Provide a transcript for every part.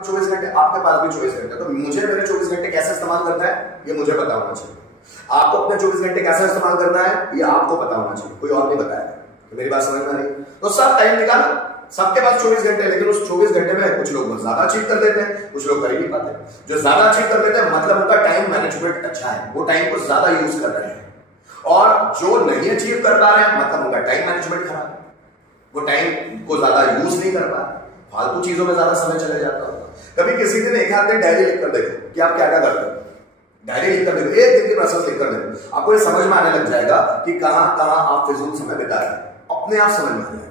24 घंटे, आपके पास भी 24 घंटे, तो मुझे मेरे 24 घंटे कैसे इस्तेमाल करना है ये मुझे पता होना चाहिए। आपको अपने 24 घंटे कैसे इस्तेमाल करना है ये आपको पता होना चाहिए, कोई और नहीं बताया। तो मेरी बात समझ में आ रही? तो सब टाइम निकालो, सबके पास 24 घंटे, लेकिन उस 24 घंटे में कुछ लोग ज्यादा अचीव कर देते हैं, कुछ लोग कर ही नहीं पाते। जो ज्यादा अचीव कर देते हैं मतलब उनका टाइम मैनेजमेंट अच्छा है, वो टाइम को ज्यादा यूज कर रहे हैं। और जो नहीं अचीव कर पा रहे हैं मतलब उनका टाइम मैनेजमेंट खराब है, वो टाइम को ज्यादा यूज नहीं कर पा रहे, फालतू चीजों में ज्यादा समय चले जाता होगा। कभी किसी दिन एक आध दिन डायरी लिख कर देखो कि आप क्या क्या करते हो, डायरी लिख कर देखो, एक दिन की प्रोसेस लिख कर देखो, आपको ये समझ में आने लग जाएगा कि कहां कहां आप फिजूल समय बिता रहे हैं, अपने आप समझ में आ जाएगा।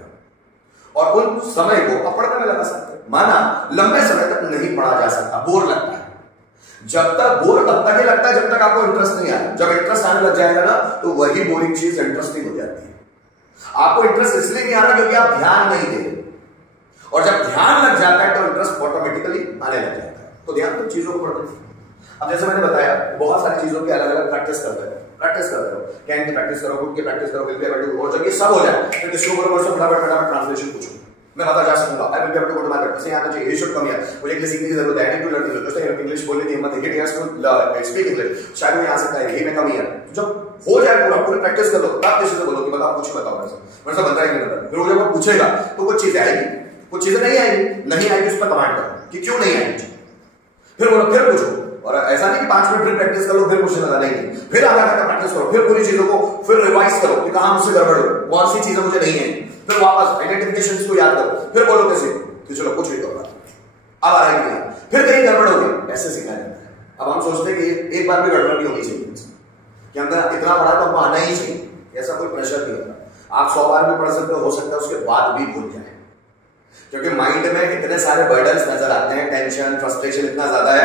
और उन समय को आप पढ़ने में लगा सकते हैं। माना लंबे समय तक नहीं पढ़ा जा सकता, बोर लगता है, जब तक बोर तब तक ही लगता है जब तक आपको इंटरेस्ट नहीं आया। जब इंटरेस्ट आने लग जाएगा ना तो वही बोरिंग चीज इंटरेस्टिंग हो जाती है। आपको इंटरेस्ट इसलिए नहीं आ रहा क्योंकि आप ध्यान नहीं दे, और जब ध्यान लग जाता है तो इंटरेस्ट ऑटोमेटिकली आने लग जाता है। तो ध्यान तो चीजों को पढ़ते। अब जैसे मैंने बताया बहुत सारी चीजों की अलग अलग प्रैक्टिस करते हैं, कैन की प्रैक्टिस करो, गुड की प्रैक्टिस करो, विल बी एबल टू, और जब ये सब हो जाए तो किसी को फटाफट ट्रांसलेशन पूछो, मैं बता जा सकूंगा। I will be able to go to my practice, आना चाहिए, ये शुड कम हियर, मुझे इंग्लिश सीखने की जरूरत है, I need to learn English, दोस्तों इंग्लिश बोलने की हिम्मत है, get here to speak English, शायद मैं आ सकता है, ये मैं कम हियर। जब हो जाए पूरी प्रैक्टिस कर लो, तब किसी से बोलो कि बताओ कुछ बताओ, मेरे से बनता है कि नहीं बनता। फिर वो जब वो पूछेगा तो कुछ चीजें आएगी, कुछ चीजें नहीं आएगी, उस पर कमांड करो कि क्यों नहीं आएगी, फिर बोलो, फिर पूछो। और ऐसा नहीं कि 5 मिनट फिर प्रैक्टिस कर लो फिर पूछने लगा, नहीं, फिर आधा घंटा प्रैक्टिस करो, फिर पूरी चीजों को फिर रिवाइज करो कि कहां मुझसे गड़बड़ हो, कौन सी चीजें मुझे नहीं है, फिर वापस आइडेंटिफिकेशंस को याद करो, फिर बोलो किसी को कि चलो कुछ भी करो, अब आ रहा है, फिर कहीं गड़बड़ होगी, ऐसे सिखाया जाता है। अब हम सोचते हैं कि एक बार भी गड़बड़ नहीं होनी चाहिए कि हमने इतना पढ़ा तो हमको आना ही चाहिए, ऐसा कोई प्रेशर नहीं होता। आप 100 बार भी पढ़ सकते हो सकता है उसके बाद भी भूल जाए, क्योंकि माइंड में इतने सारे बर्डन्स नजर आते हैं, टेंशन फ्रस्ट्रेशन इतना ज्यादा है।